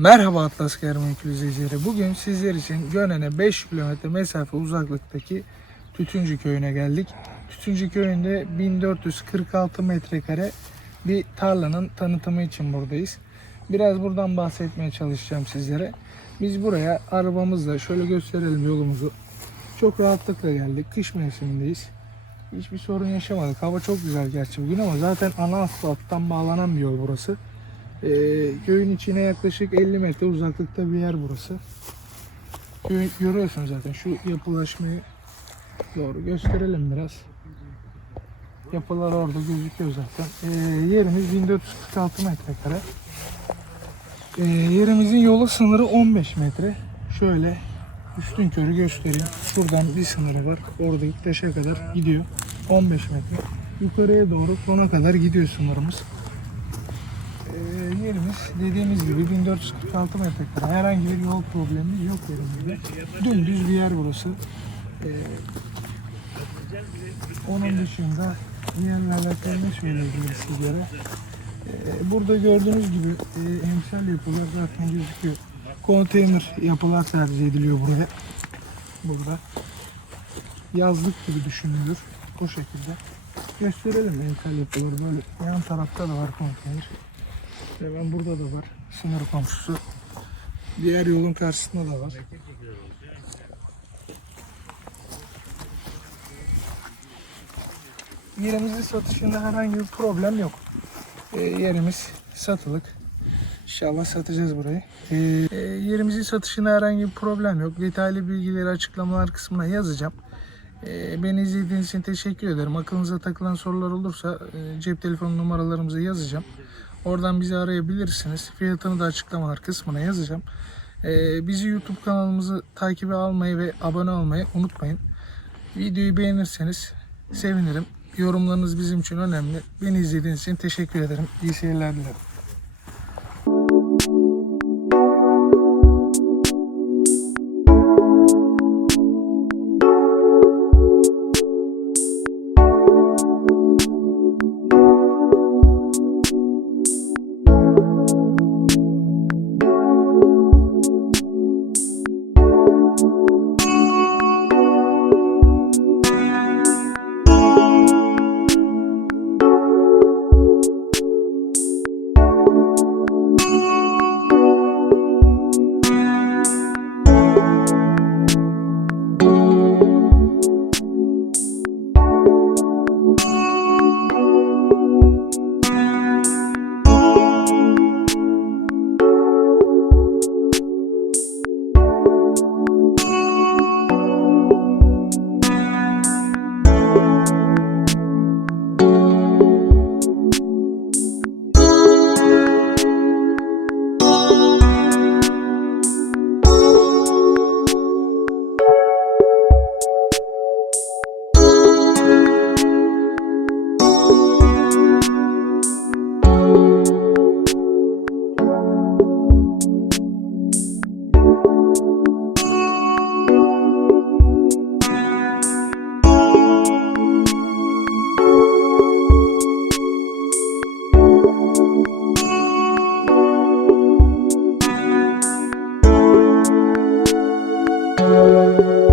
Merhaba Atlas Gayrimenkul izleyicileri. Bugün sizler için Gönen'e 5 kilometre mesafe uzaklıktaki Tütüncü Köyü'ne geldik. Tütüncü Köyü'nde 1446 metrekare bir tarlanın tanıtımı için buradayız. Biraz buradan bahsetmeye çalışacağım sizlere. Biz buraya arabamızla şöyle gösterelim yolumuzu. Çok rahatlıkla geldik. Kış mevsimindeyiz. Hiçbir sorun yaşamadık. Hava çok güzel gerçi bugün ama zaten ana asfalttan bağlanan bir yol burası. Ee, köyün içine yaklaşık 50 metre uzaklıkta bir yer burası. Köy, görüyorsun zaten şu yapılaşmayı doğru gösterelim biraz. Yapılar orada gözüküyor zaten. Ee, yerimiz 1446 metrekare. Ee, yerimizin yolu sınırı 15 metre. Şöyle üstün körü göstereyim. Şuradan bir sınırı var. Oradaki taşa kadar gidiyor. 15 metre. Yukarıya doğru sona kadar gidiyor sınırımız. Ee, yerimiz dediğimiz gibi 1446 metrekare. Herhangi bir yol problemi yok yerimizde. Dümdüz bir yer burası. Ee, onun dışında yerle alakalı ne söyleyebiliriz sizlere? Ee, burada gördüğünüz gibi e, emsal yapılar zaten gözüküyor. Konteyner yapılar tercih ediliyor buraya. Burada. Yazlık gibi düşünülür. O şekilde. Gösterelim emsal yapıları böyle. Yan tarafta da var konteyner. Hemen burada da var. Sınır komşusu. Diğer yolun karşısında da var. Yerimizin satışında herhangi bir problem yok. E, yerimiz satılık. İnşallah satacağız burayı. E, e, yerimizin satışında herhangi bir problem yok. Detaylı bilgileri açıklamalar kısmına yazacağım. E, beni izlediğiniz için teşekkür ederim. Aklınıza takılan sorular olursa e, cep telefonu numaralarımızı yazacağım. Oradan bizi arayabilirsiniz. Fiyatını da açıklamalar kısmına yazacağım. E, bizi YouTube kanalımızı takibe almayı ve abone olmayı unutmayın. Videoyu beğenirseniz sevinirim. Yorumlarınız bizim için önemli. Beni izlediğiniz için teşekkür ederim. İyi seyirler dilerim. Música